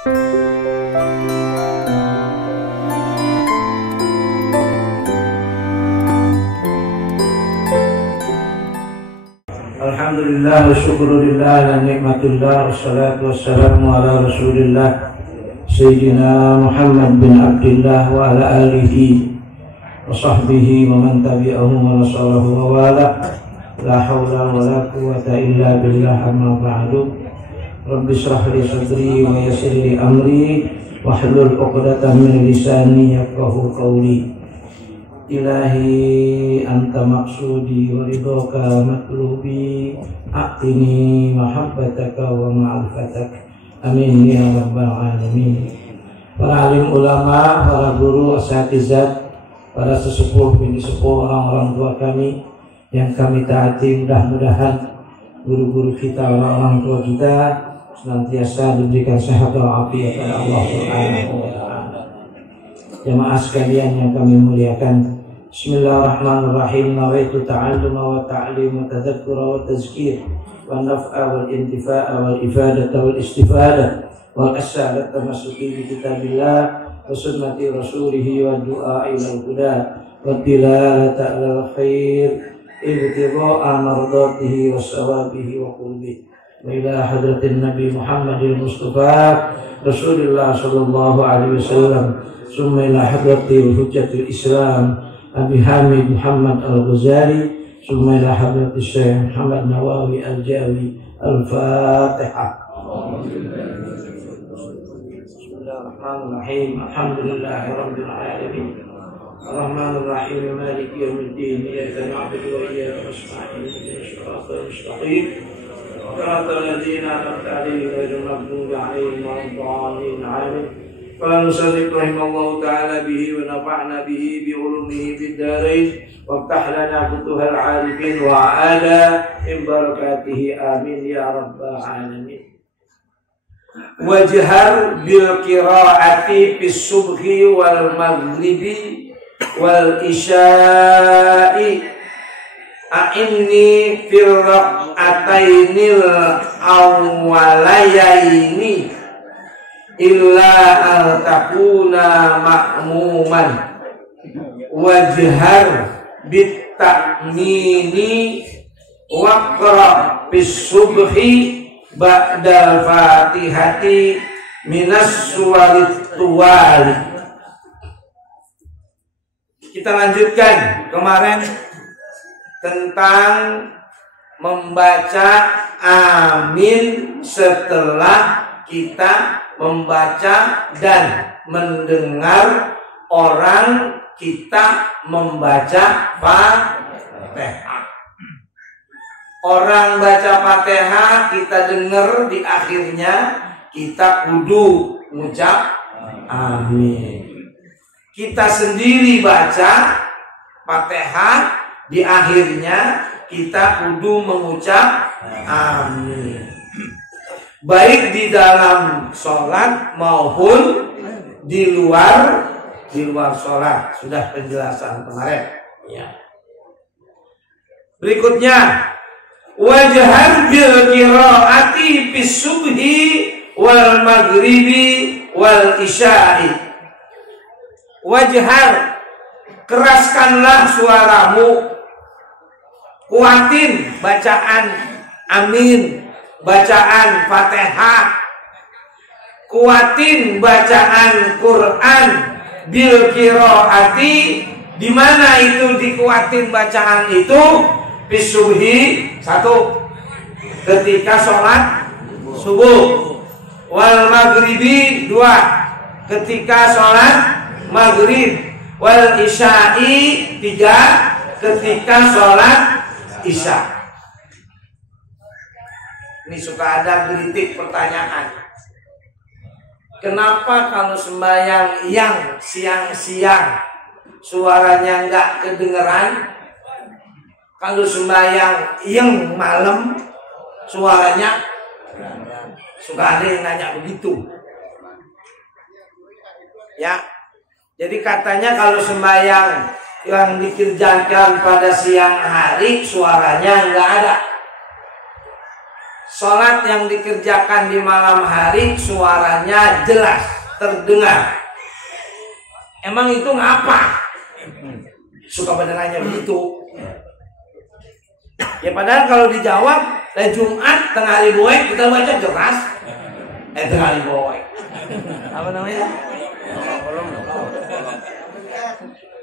Alhamdulillah wa syukurillah wa ni'matullah wassalatu wassalamu ala rasulillah Sayyidina Muhammad bin Abdullah wa ala alihi wa sahbihi wa man tabi'ahum wa nasalahu wa wala la hawla wa la quwwata illa billah amma ba'du Rabbi shrah li sadri wa yassir li amri wa hlul 'uqdatam min lisani yafqahu qawli Ilahi anta maksudi wa ridhaka matlubi a'tini mahabbataka wa ma'rifatak amin ya rabbal alamin. Para alim ulama, para guru, asatizat, para sesepuh, bini sepuh, orang-orang tua kami yang kami taati, mudah-mudahan guru-guru kita, orang-orang tua kita senantiasa diberikan sehat walafiat oleh Allah Subhanahu wa taala. Jamaah sekalian yang kami muliakan, Bismillahirrahmanirrahim. Nawaitu ta'alluma wa ta'lim wa tadhakkura wa tazkir wa naf'a wal intifa'a wal ifadata wal istifada wal as'alata masuki bi kitabillah wa sunnati rasulih wa du'a ila al-huda wa tilalata ala khair ibtigha'a mardatihi wa sawabihi wa qurbihi wa ila hadratin nabi Muhammadil Mustafa Rasulullah sallallahu alaihi wasallam summa ila hadratil hujjatil Islam Abi Hamid Muhammad Al-Ghazali summa ila hadratis Syekh Muhammad Nawawi Al-Jawi Al-Fatihah. Bismillahirrahmanirrahim. Alhamdulillahirabbil alamin. Arrahmanirrahim maliki yaumiddin. Iyyaka na'budu wa iyyaka nasta'in. Ihdinas siratal mustaqim. Siratal ladzina an'amta 'alaihim ghairil maghdubi 'alaihim waladdallin. Amin. فنصدق رحمه الله تعالى به ونفعنا به بعلومه في الدارين وافتح لنا فتوح العارفين وعلى من بركاته آمين يا رب العالمين. واجهر بالقراءة في الصبح والمغرب والعشاء أعني في الركعتين الأوليين illa an takuna ma'muman wajhar bitta'mini waqra bis subhi ba'dal fatihati minas suwarit tuwali. Kita lanjutkan kemarin tentang membaca amin setelah kita membaca dan mendengar orang kita membaca Fatihah. Orang baca Fatihah kita dengar di akhirnya kita kudu mengucap amin. Kita sendiri baca Fatihah di akhirnya kita kudu mengucap amin. Baik di dalam sholat maupun di luar sholat. Sudah penjelasan kemarin ya. Berikutnya wajhar bil qiraati bis subhi wal maghribi wal isya'i. Wajhar, keraskanlah suaramu, kuatin bacaan amin, bacaan Fatihah, kuatin bacaan Quran bil qiraati. Di mana itu dikuatin bacaan itu? Bisubuhi, satu, ketika sholat subuh. Wal maghribi, dua, ketika sholat maghrib. Wal isya'i, tiga, ketika sholat isya. Ini suka ada kritik pertanyaan. Kenapa kalau sembahyang yang siang-siang suaranya nggak kedengeran? Kalau sembahyang yang malam suaranya, suka ada yang nanya begitu. Ya, jadi katanya kalau sembahyang yang dikerjakan pada siang hari suaranya nggak ada. sholat yang dikerjakan di malam hari suaranya jelas terdengar. Emang itu ngapa? Suka benerannya begitu. Ya padahal kalau dijawab Jumat tengah hari boek kita baca jelas. Tengah hari boek. Apa namanya?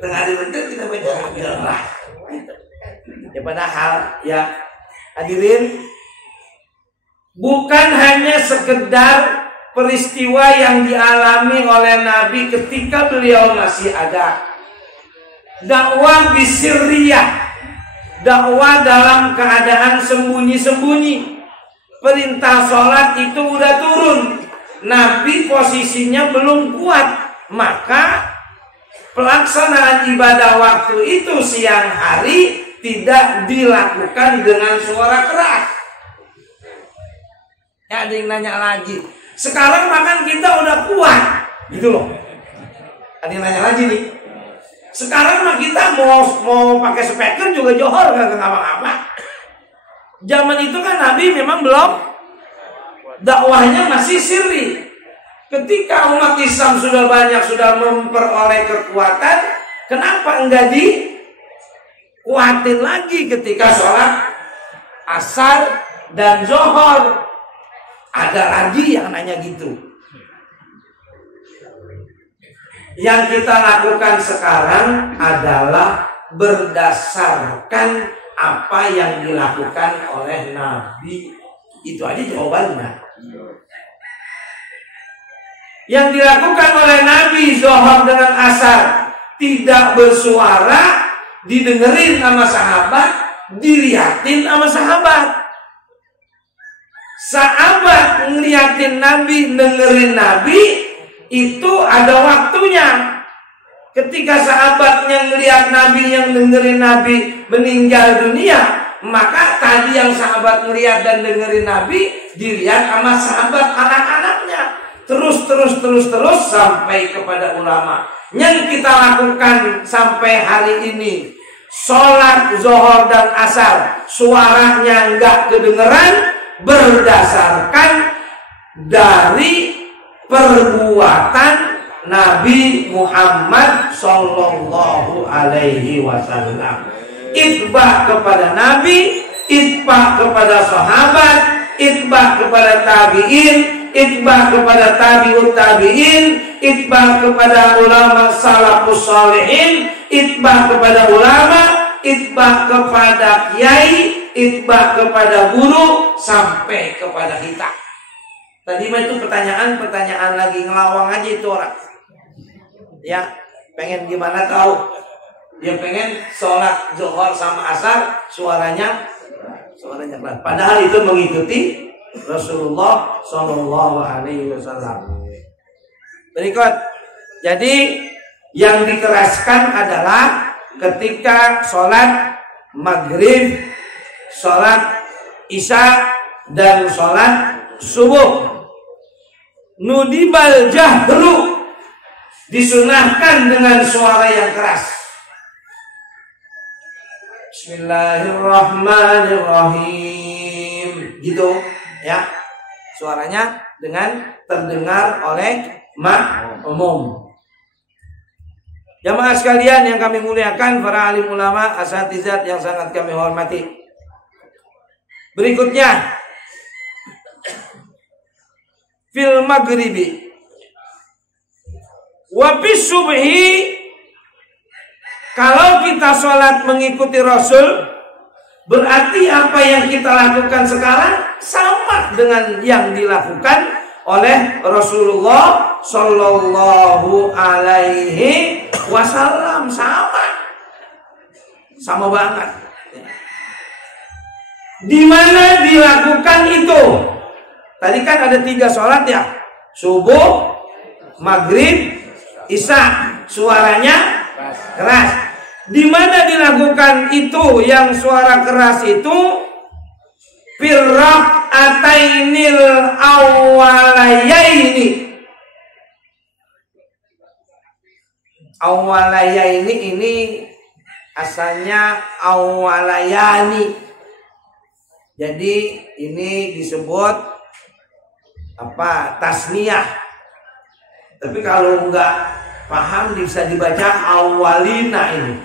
Tengah hari bentar kita baca jelas. Ya padahal ya hadirin, bukan hanya sekedar peristiwa yang dialami oleh Nabi ketika beliau masih ada. Dakwah bisirriyah, dakwah dalam keadaan sembunyi-sembunyi. Perintah sholat itu udah turun, Nabi posisinya belum kuat, maka pelaksanaan ibadah waktu itu siang hari tidak dilakukan dengan suara keras. Ya ada yang nanya lagi, sekarang makan kita udah kuat gitu loh. Ada yang nanya lagi nih, sekarang mah kita mau pakai speaker juga johor gak ngapa-ngapa. Zaman itu kan Nabi memang belum, dakwahnya masih sirri. Ketika umat Islam sudah banyak, sudah memperoleh kekuatan, kenapa enggak dikuatin lagi ketika sholat asar dan zuhur? Ada lagi yang nanya gitu. Yang kita lakukan sekarang adalah berdasarkan apa yang dilakukan oleh Nabi. Itu aja jawabannya. Yang dilakukan oleh Nabi zuhur dengan asar tidak bersuara, didengerin sama sahabat, dilihatin sama sahabat. Sahabat ngeliatin Nabi, dengerin Nabi, itu ada waktunya. Ketika sahabatnya ngeliat Nabi, yang dengerin Nabi meninggal dunia, maka tadi yang sahabat ngeliat dan dengerin Nabi dilihat sama sahabat anak-anaknya. Terus sampai kepada ulama. Yang kita lakukan sampai hari ini, sholat zuhur dan asar suaranya nggak kedengeran, berdasarkan dari perbuatan Nabi Muhammad Sallallahu Alaihi Wasallam. Itba kepada Nabi, itba kepada sahabat, itba kepada tabiin, itba kepada tabiut tabiin, itba kepada ulama salafus shalihin, itba kepada ulama, itba kepada kiai, itba kepada guru, sampai kepada kita. Tadi mah itu pertanyaan lagi ngelawang aja itu orang. Ya, pengen gimana tahu? Dia pengen sholat zuhur sama asar suaranya keras. Padahal itu mengikuti Rasulullah Shallallahu Alaihi Wasallam. Berikut, jadi yang dikeraskan adalah ketika sholat maghrib, sholat isya, dan sholat subuh. Nudibal jahru, disunahkan dengan suara yang keras. Bismillahirrahmanirrahim, gitu ya, suaranya dengan terdengar oleh makmum. Jamaah sekalian yang kami muliakan, para alim ulama, asatizat yang sangat kami hormati. Berikutnya, fil maghribi wa bis subhi, kalau kita sholat mengikuti Rasul, berarti apa yang kita lakukan sekarang sama dengan yang dilakukan oleh Rasulullah Sallallahu Alaihi Wasallam. Sama banget. Di mana dilakukan itu? Tadi kan ada 3 sholat ya, subuh, maghrib, isya, suaranya keras. Di mana dilakukan itu yang suara keras itu? Firraq atainil awwalayaini. Awwalayaini ini asalnya awwalayani. Jadi ini disebut apa? Tasniyah. Tapi kalau nggak paham bisa dibaca awalina ini.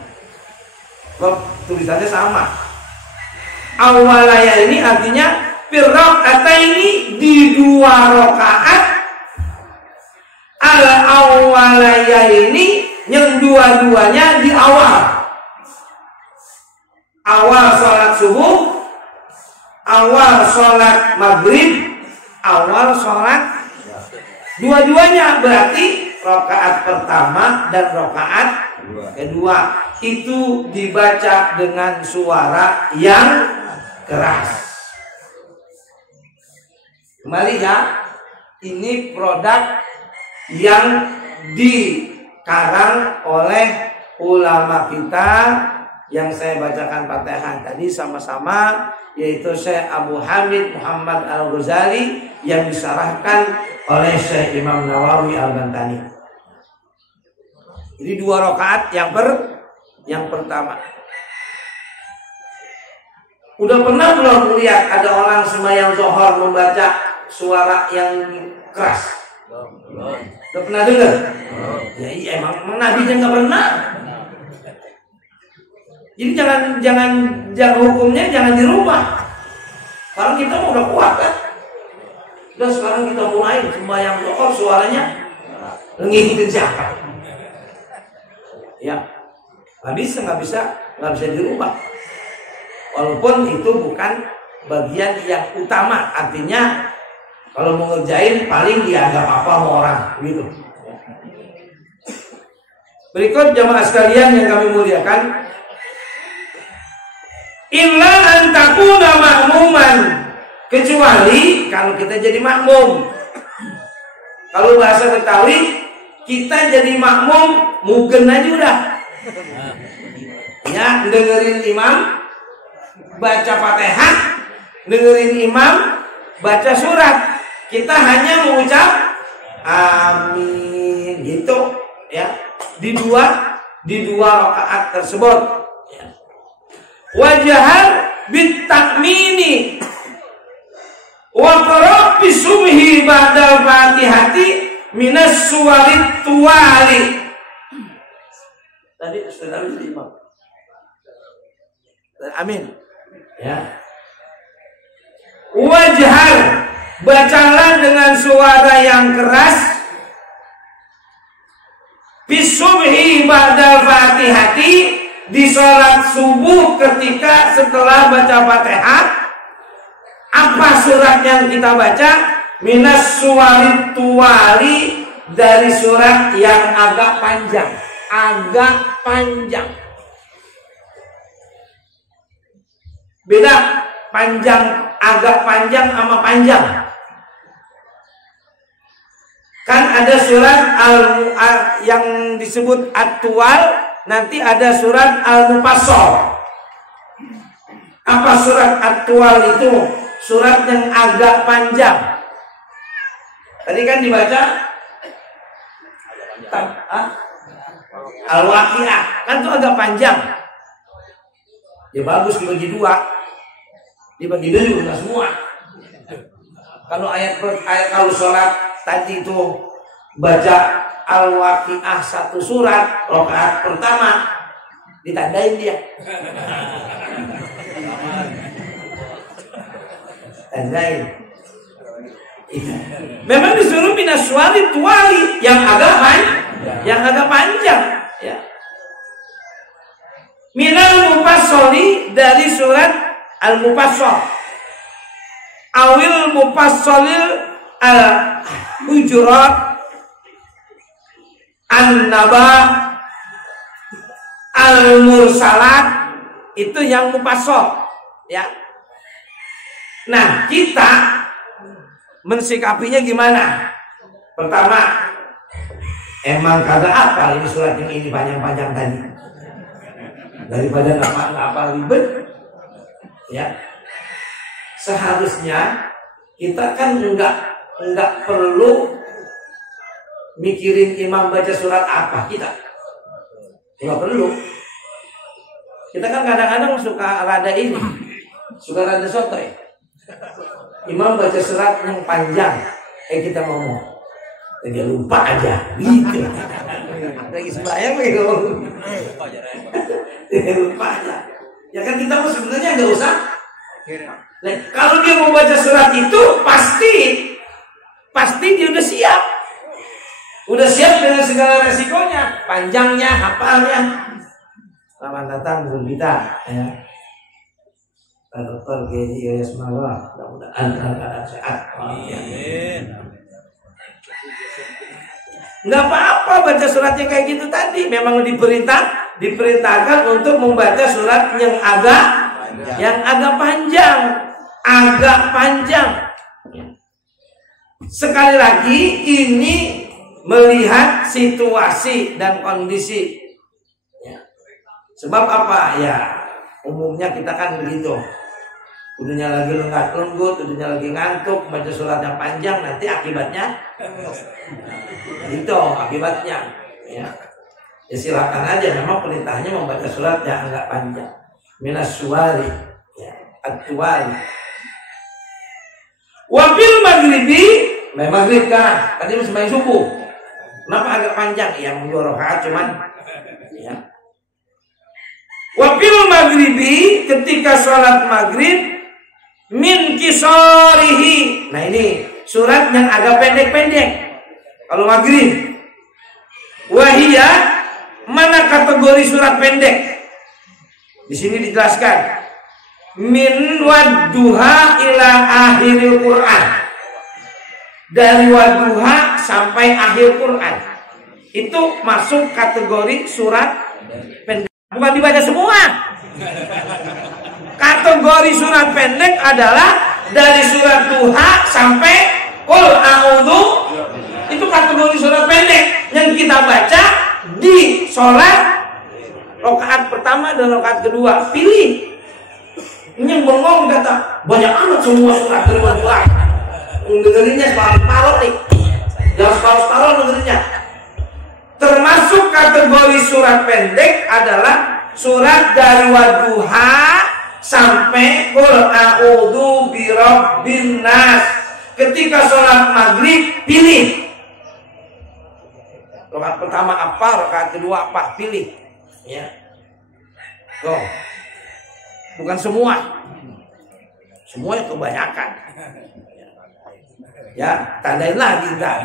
Kok tulisannya sama? Awalaya ini artinya ini di 2 rakaat. Al awalaya ini yang dua-duanya di awal. Awal sholat subuh, awal sholat maghrib, awal sholat, dua-duanya berarti rakaat pertama dan rakaat kedua itu dibaca dengan suara yang keras. Kembali ya, ini produk yang dikarang oleh ulama kita yang saya bacakan Fatihah tadi sama-sama, yaitu Syekh Abu Hamid Muhammad Al-Ghazali yang disarahkan oleh Syekh Imam Nawawi Al-Bantani. Jadi 2 rakaat yang pertama. Udah pernah belum lihat ada orang sembahyang zuhur membaca suara yang keras? Udah pernah dengar? Ya iya, emang Nabi nggak pernah. Jadi jangan hukumnya jangan dirubah. Sekarang kita udah kuat kan? Udah sekarang kita mulai sembahyang zuhur suaranya ngikutin siapa? Ya, nggak bisa dirubah. Walaupun itu bukan bagian yang utama, artinya kalau mau ngerjain paling dianggap apa sama orang gitu. Berikut jamaah sekalian yang kami muliakan, illa an takuna ma'muman, kecuali kalau kita jadi makmum. Kalau bahasa Betawi, kita jadi makmum mungkin aja udah. Ya, dengerin imam baca Fatihah, dengerin imam baca surat. Kita hanya mengucap amin gitu ya. Di dua rakaat tersebut. Wajahal bit takmini wa qara bi subhi ba'da fatihati minas suwarit tuwali. Tadi sudah imam. Amin. Ya. Wajhar, bacalah dengan suara yang keras. Bisubhi ba'da fatihati, di sholat subuh ketika setelah baca Fatihah. Apa surat yang kita baca? Minas suwarit tuwali, dari surat yang agak panjang. Agak panjang. Beda panjang, agak panjang sama panjang. Kan ada surat yang disebut At-Tuwal, nanti ada surat Al-Mufassal. Apa surat At-Tuwal itu? Surat yang agak panjang. Tadi kan dibaca Al-Waqiah, kan itu agak panjang. Ya bagus dibagi 2. Dibagi 2 enggak semua. Kalau kalau sholat tadi itu baca Al-Waqiah 1 surat, rakaat pertama ditandain dia. Tandain. Memang disuruh minas suwarit tuwali, yang agak panjang, ya. Minal mufassali, dari surat Al-Mufassal. Awil mufassalil Al-Hujurat, An-Naba, Al-Mursalat, itu yang mufassal, ya. Nah, kita mensikapinya gimana? Pertama, emang kagak apa ini surat yang ini panjang-panjang tadi. Daripada apa ribet, ya. Seharusnya kita kan enggak perlu mikirin imam baca surat apa, kita enggak perlu. Kita kan kadang-kadang suka rada sotoy. Imam baca surat yang panjang, kita ngomong, dia lupa aja, gitu. Lagi sembahyang lagi ngomong, dia lupa aja. Ya kan kita mau sebenarnya nggak usah. Nah, kalau dia mau baca surat itu pasti dia udah siap dengan segala resikonya, panjangnya, hafalnya. Selamat datang guru kita, ya. Pak Dr. Kiai Yayas Marwah, mudah-mudahan keadaan sehat. Amin. Nggak apa-apa baca suratnya kayak gitu tadi. Memang diperintahkan untuk membaca surat yang agak panjang. Sekali lagi ini melihat situasi dan kondisi. Sebab apa? Ya umumnya kita kan begitu. Udahnya lagi lenggut, udahnya lagi ngantuk, baca surat yang panjang, nanti akibatnya itu akibatnya. Ya silakan aja. Memang perintahnya membaca surat yang agak panjang. Minas suwari, ya, at-tuwali. Wabil maghribi, maghrib kan? Tadi sembahyang subuh. Kenapa agak panjang? Ya 2 rakaat cuman. Ya. Wabil maghribi, ketika sholat maghrib, min kisorihi. Nah ini surat yang agak pendek-pendek. Kalau maghrib. Wahia, mana kategori surat pendek? Di sini dijelaskan. Min wadduha ila akhiril Quran. Dari wadduha sampai akhir Quran. Itu masuk kategori surat pendek. Bukan dibaca semua. Kategori surat pendek adalah dari surat duha sampai qul a'udzu. Itu kategori surat pendek yang kita baca di sholat rakaat pertama dan rakaat kedua. Pilih. Ini bengong kata banyak amat semua surat dari duha. Dengerinnya separuh nih. Jangan separuh dengerinnya. Termasuk kategori surat pendek adalah surat dari wadduha sampai qul a'udzu birabbin nas. Ketika sholat maghrib pilih. Rakaat pertama apa, rakaat kedua apa, pilih. Ya. Loh. Bukan semua. Semua yang kebanyakan. Ya, tandain lagi entar.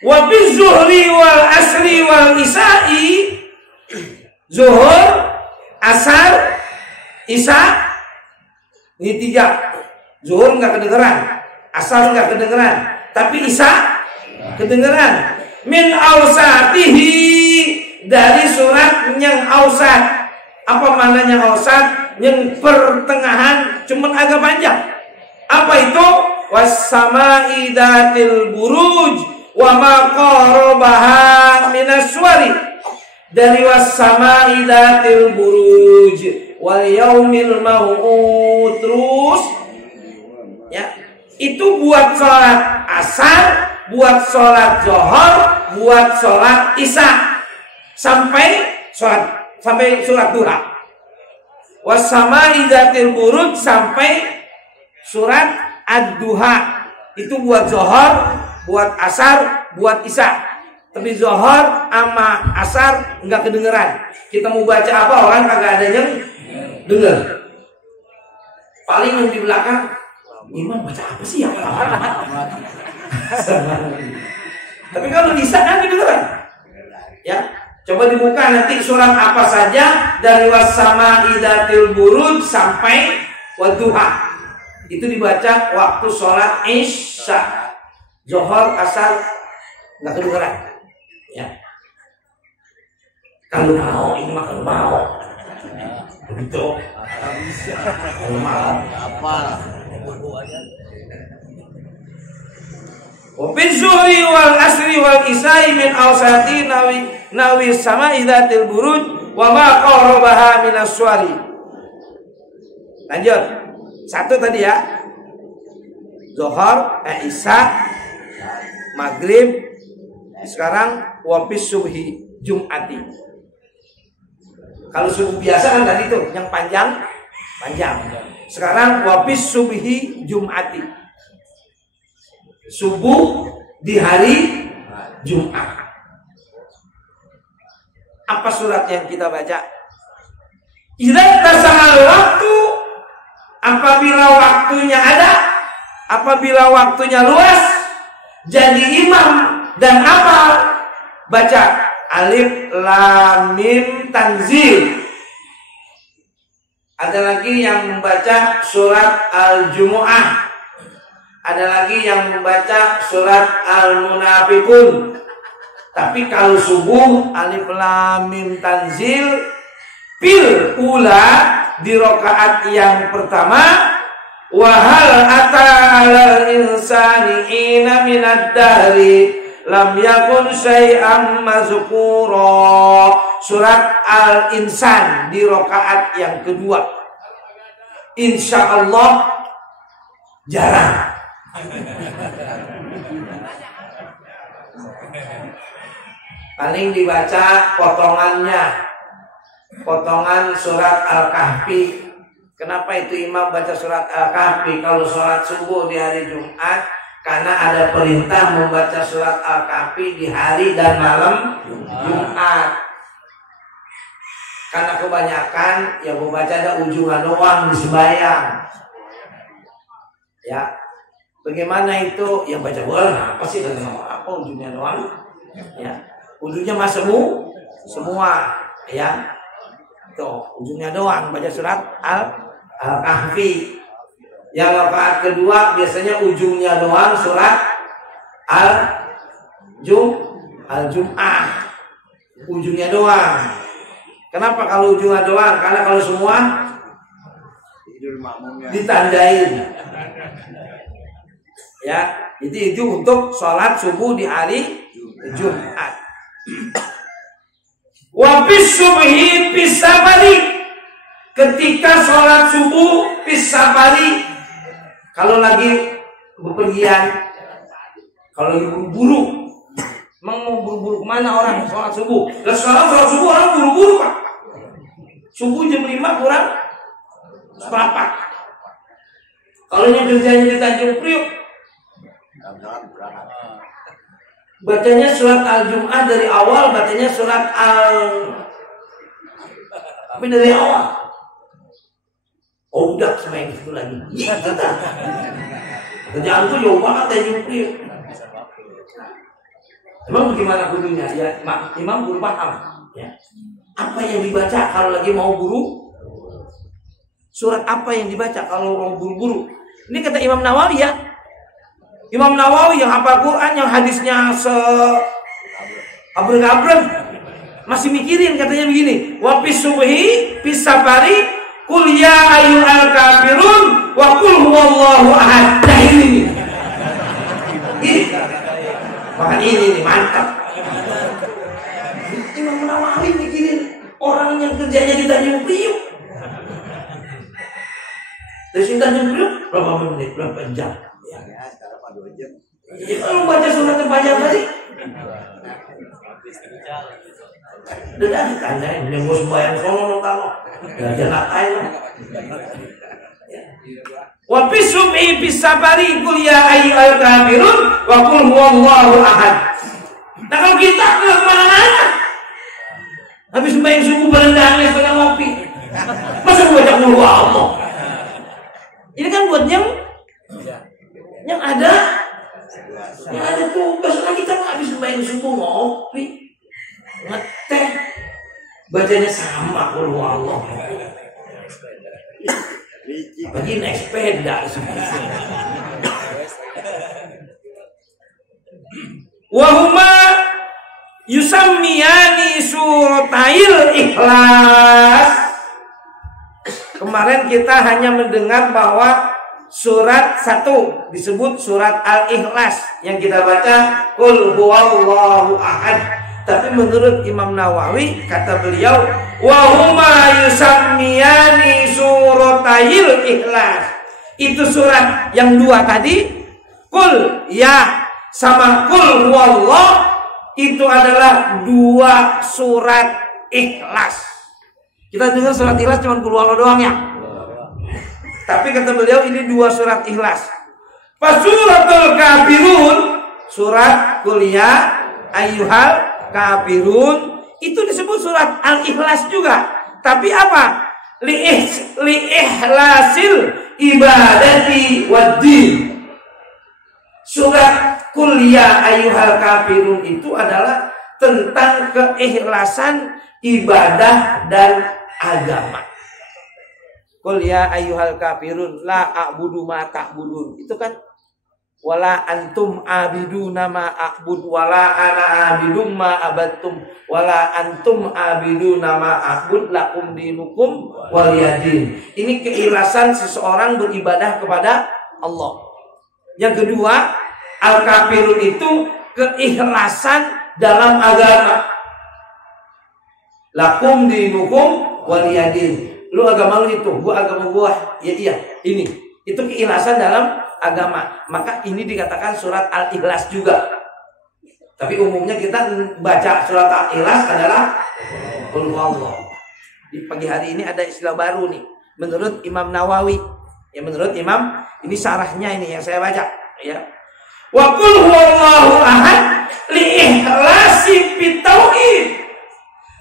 Wa fi zuhri wal asri wal isai, zuhur, asar, isya, ini 3. Zuhur enggak kedengeran, asar enggak kedengeran, tapi isya kedengeran. Min ausatihi, dari surat yang ausat. Apa maknanya ausat? Yang pertengahan cuman agak panjang. Apa itu? Was-sama'i dzatil buruj wa ma qarabaha minas suwari. Dari was-sama'i dzatil buruj wal yaumil mau'ud. Terus ya, itu buat sholat asar, buat sholat zuhur, buat sholat isya, sampai surat duha. Was-sama'i dzatil buruj sampai surat ad-duha. Itu buat zuhur, buat asar, buat isya. Tapi zuhur sama asar enggak kedengeran. Kita mau baca apa orang kagak ada yang dengar. Paling yang di belakang, imam baca apa sih ya? Tapi kalau isya kan kedengeran. Ya, coba dibuka nanti surat apa saja dari was-sama'i dzatil buruj sampai wadduha. Itu dibaca waktu sholat isya. Zuhur, asar nggak kedengeran. Ya. Kalau mau, ini mah kalau mau. Begitu. Kalau mau apa? Wa fi zuhri wal asri wal isai min awsati nawi sama'i dzatil buruj wa ma qarabaha minas suwari. Lanjut. 1 tadi ya. Zuhur, isya, maghrib. Sekarang wa fi subhi jum'ati. Kalau subuh biasa kan tadi tuh yang panjang. Sekarang wabis subhi Jum'ati. Subuh di hari Jumat. Apa surat yang kita baca? Idza tasahal waktu, apabila waktunya ada, apabila waktunya luas, jadi imam dan hafal baca alif lam mim tanzil. Ada lagi yang membaca surat Al-Jumu'ah. Ada lagi yang membaca surat Al-Munafiqun. Tapi kalau subuh alif lam mim tanzil fil ula di rakaat yang pertama, wa hal ata 'alal insani ina minad dahri lam yakun syai'an mazkura. Surat Al-Insan di rakaat yang kedua. Insyaallah jarang. Paling dibaca potongan surat Al-Kahfi. Kenapa itu imam baca surat Al-Kahfi kalau sholat subuh di hari Jumat? Karena ada perintah membaca surat Al-Kahfi di hari dan malam Jumat. Karena kebanyakan yang membaca ada ujungan doang di sembahyang. Ya, bagaimana itu yang baca apa sih? Apa ujungnya doang? Ya, ujungnya mah semua. Ya, tuh ujungnya doang baca surat Al-Kahfi. Yang rakaat kedua biasanya ujungnya doang surat Al-Jum'ah. Ujungnya doang. Kenapa kalau ujungnya doang? Karena kalau semua ditandain. Ya, itu untuk sholat subuh di hari Jumat. Wa bis subhi bis safari. Ketika sholat subuh bis safari, kalau lagi bepergian, kalau lagi buru-buru, emang mau buru-buru kemana orang sholat subuh? Dan sekarang sholat subuh orang buru-buru Pak. Subuh jam 5 kurang seperempat. Kalau yang kerjanya di Tanjung Priok, bacanya surat Al-Jum'ah dari awal, bacanya surat tapi dari awal. Oh udah semain itu lagi. Iya kita. Kerjaan tuh jauh banget Tanjung Priok. Emang bagaimana kudunya? Ya, imam guru paham. Ya. Apa yang dibaca kalau lagi mau buru? Surat apa yang dibaca kalau mau buru-buru? Ini kata Imam Nawawi ya. Imam Nawawi yang hafal Quran, yang hadisnya abrek-abrek, masih mikirin katanya begini. Wa fis subhi fis safari qul ya ayyuhal kafirun wa qul huwallahu ahad. Nah ini. Bahkan ini mantap. Imam Nawawi mikirin orang yang kerjanya di Tanjung Priok. Dari Tanjung Priok berapa menit, berapa jam? Ya, sekarang 2 jam. Ya, kalau baca surat terbanyak tadi. Udah ditandain, yang gue sembahyang sono tano. Ya jangan air. Wa fi subhi bis safari qul ya ayyuhal kafirun wa qul huwallahu ahad. Nah kalau kita ke mana-mana, habis sembahyang subuh berendangnya pada ngopi, masa gue baca qul huwallahu. Ini kan buat yang ada tugas. Nah kita habis sembahyang subuh ngopi, ngeteh, bacanya sama qul huwallahu. Bagi naik sepeda. Wahuma yusammiyani suratail ikhlas. Kemarin kita hanya mendengar bahwa surat 1 disebut surat Al-Ikhlas yang kita baca qul huwallahu ahad. Tapi menurut Imam Nawawi, kata beliau, wahuma yusammiyani suratail ikhlas. Itu surat yang 2 tadi, qul ya sama qul huwallah, itu adalah 2 surat ikhlas. Kita dengar surat Ikhlas cuma Qul Huwallahu doang ya. Tapi kata beliau ini 2 surat Ikhlas. Pas suratul Kafirun, surat Qul ya ayyuhal kafirun itu disebut surat Al-Ikhlas juga. Tapi apa? Li'ihlasil ibadati waddin. Surat Qul ya ayyuhal kafirun itu adalah tentang keikhlasan ibadah dan agama. Qul ya ayyuhal kafirun la a'budu ma ta'budun. Itu kan wala antum abiduna ma a'bud wala ana abidum ma abattum wala antum abiduna ma a'bud lakum dinukum waliyadin. Ini keikhlasan seseorang beribadah kepada Allah. Yang kedua, al-kafirun itu keikhlasan dalam agama. Lakum dinukum waliyadin. Lu agama lu itu, gua agama gua. Ya iya, ini. Itu keikhlasan dalam agama. Maka ini dikatakan surat Al-Ikhlas juga. Tapi umumnya kita baca surat Al-Ikhlas adalah Qul Huwallahu. Di pagi hari ini ada istilah baru nih. Menurut Imam Nawawi. Ya menurut Imam, ini syarahnya ini yang saya baca, ya. Wa Qul Huwallahu ahad liikhlasi fit tauhid.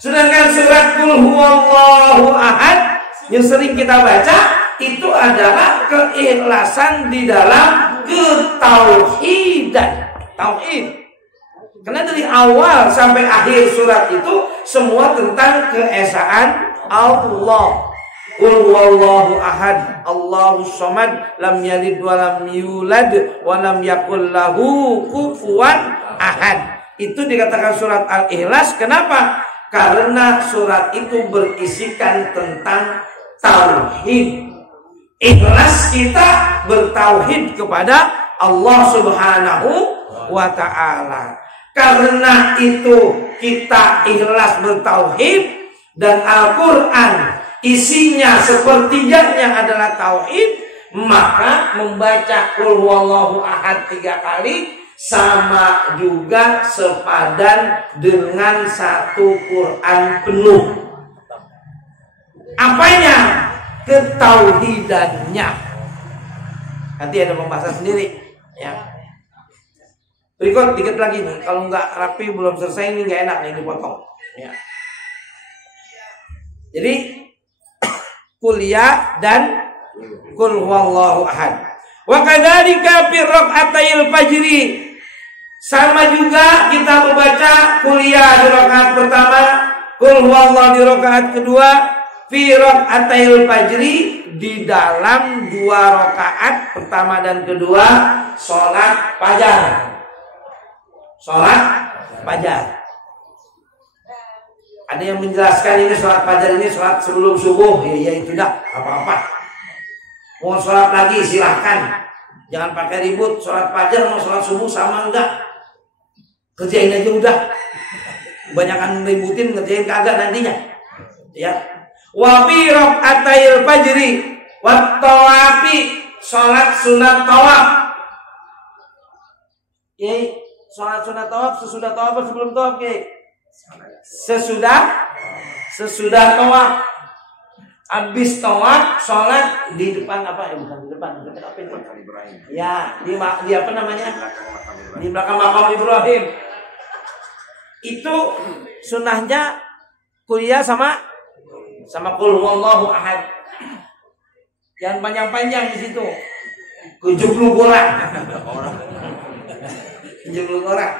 Sedangkan surat Qul Huwallahu ahad yang sering kita baca itu adalah keikhlasan di dalam ketauhidan. Tauhid. Karena dari awal sampai akhir surat itu semua tentang keesaan Allah. Qul huwallahu ahad, Allahus samad, lam yalid wa lam yulad wa lam yakul lahu kufuwan ahad. Itu dikatakan surat Al-Ikhlas. Kenapa? Karena surat itu berisikan tentang tauhid. Ikhlas kita bertauhid kepada Allah Subhanahu wa ta'ala. Karena itu kita ikhlas bertauhid dan Al-Quran isinya sepertiganya adalah tauhid, maka membaca Qul Huwallahu ahad 3 kali sama juga sepadan dengan satu Quran penuh. Apanya? Ketauhidannya. Nanti ada pembahasan sendiri, ya. Berikut dikit lagi nih. Kalau nggak rapi belum selesai ini nggak enak nih dipotong. Ya. Jadi kuliah dan Qul Huwallahu ahad. Wa kadzalika fi rak'atayil fajri. Sama juga kita membaca kuliah di rakaat pertama, Qul Huwallahu di rakaat kedua, fi rak'atayil fajri di dalam 2 rakaat pertama dan kedua salat fajar. Salat fajar. Ada yang menjelaskan ini salat fajar ini salat sebelum subuh. Ya itu dah, apa-apa. Mau salat lagi silahkan. Jangan pakai ribut. Salat fajar mau salat subuh sama enggak? Kerjain aja udah. Kebanyakan ributin ngerjain kagak nantinya. Ya. Wa fi rak'atayil fajri wa tawafi, salat sunat tawaf. Ya. Salat sunat tawaf sesudah tawaf atau sebelum tawaf, ke? Sesudah tawaf. Habis tawaf, salat di depan apa? Bukan di depan, apa itu? Ya, di apa namanya? Di belakang makam Ibrahim. Itu sunahnya kuliah sama Qul Huwallahu ahad. Jangan panjang-panjang di situ. 70 orang. 70 orang.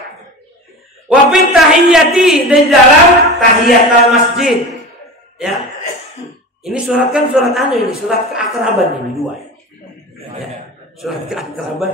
Wa fit tahiyyati, dan dalam tahiyatul masjid. Ya. Ini surat kan surat ini surat keakraban ini 2 ya. Surat keakraban.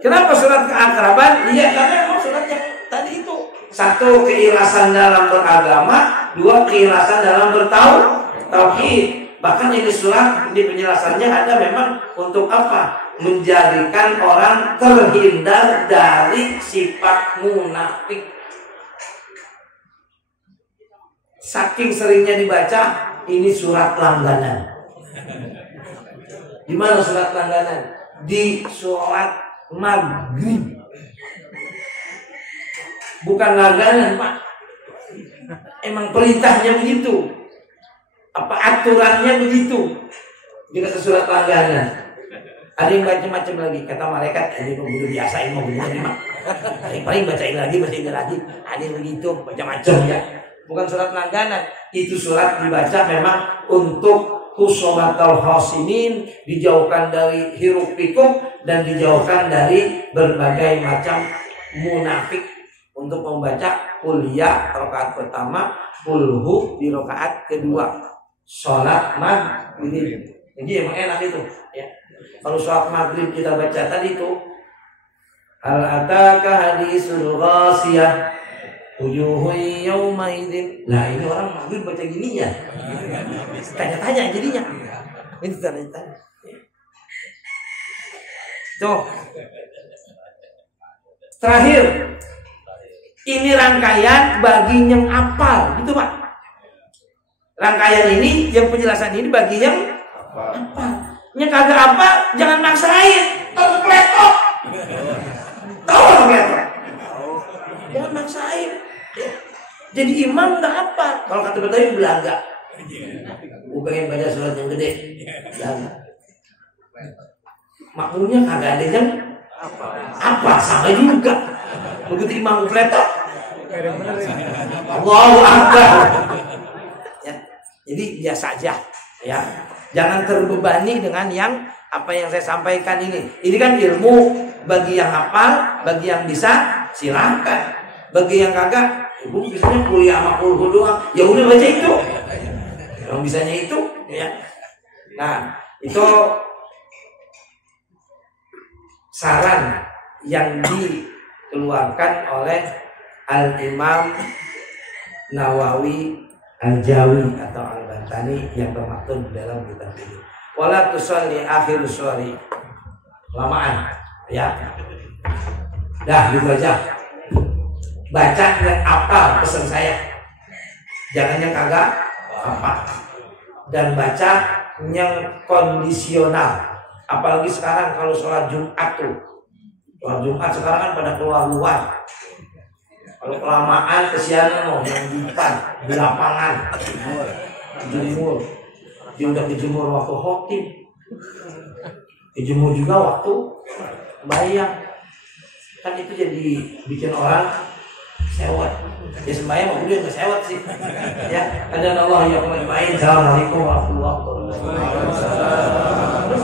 Kenapa surat keakraban? Iya, karena memang surat yang tadi itu 1 keikhlasan dalam beragama, 2 keikhlasan dalam bertauhid. Bahkan ini surat di penjelasannya ada memang untuk apa? Menjadikan orang terhindar dari sifat munafik. Saking seringnya dibaca, ini surat langganan. Di mana surat langganan? Di sholat maghrib. Bukan langganan, Pak. emang perintahnya begitu. Apa aturannya begitu. Juga surat langganan. Ada yang macam-macam lagi. Kata malaikat, ini udah biasain mau begini mah. Paling bacain lagi. Ada yang begitu, macam-macam ya. Bukan surat langganan. Itu surat dibaca memang untuk khusnatul khasinin, dijauhkan dari hiruk pikuk dan dijauhkan dari berbagai macam munafik. Untuk membaca kuliah rakaat pertama, kulhu di rakaat kedua, sholat maghrib. Jadi emang enak itu. Ya. Kalau sholat maghrib kita baca tadi itu, hal ataka hadisul ghasiyah, wujuhun yawma idzin. Nah ini orang maghrib baca gini ya. Tanya-tanya jadinya. Ini tanya-tanya. Tuh. Terakhir. Ini rangkaian bagi yang apal, gitu Pak. Rangkaian ini, yang penjelasan ini bagi yang apal. Yang kagak apa, jangan maksain. Kompletok. Tahu kompletok. Jangan maksain. Jadi imam nggak apa. Kalau kata Betawi belaga. Gue pengen baca surat yang gede. Belaga. Makmumnya kagak ada yang apa sama juga. Begitu imam kompletok. Allahu Akbar. Ya. Jadi biasa aja. Ya. Jangan terbebani dengan yang apa yang saya sampaikan ini. Ini kan ilmu bagi yang hafal, bagi yang bisa silakan. Bagi yang kagak, ibu bisanya kuliah sama kulhu doang. Ya udah baca itu. Yang bisanya itu, ya. Nah, itu saran yang dikeluarkan oleh Al-Imam Nawawi Al-Jawi atau Al-Bantani yang termaktub dalam kitab ini. Wala tusalli akhir suari. Lamaan, ya. Dah gitu aja. Baca yang apal pesan saya. Jangan yang kagak apa. Dan baca yang kondisional. Apalagi sekarang kalau sholat Jumat tuh. Sholat Jumat sekarang kan pada keluar-luar. Kalau kelamaan kesianan loh yang di depan, di lapangan, dijemur. Dia udah dijemur waktu khotib, dijemur juga waktu bayang. Kan itu jadi bikin orang sewot. Ya sembahyang udah nggak sewot sih. Ya, ada Allah yang main. Assalamualaikum warahmatullahi wabarakatuh.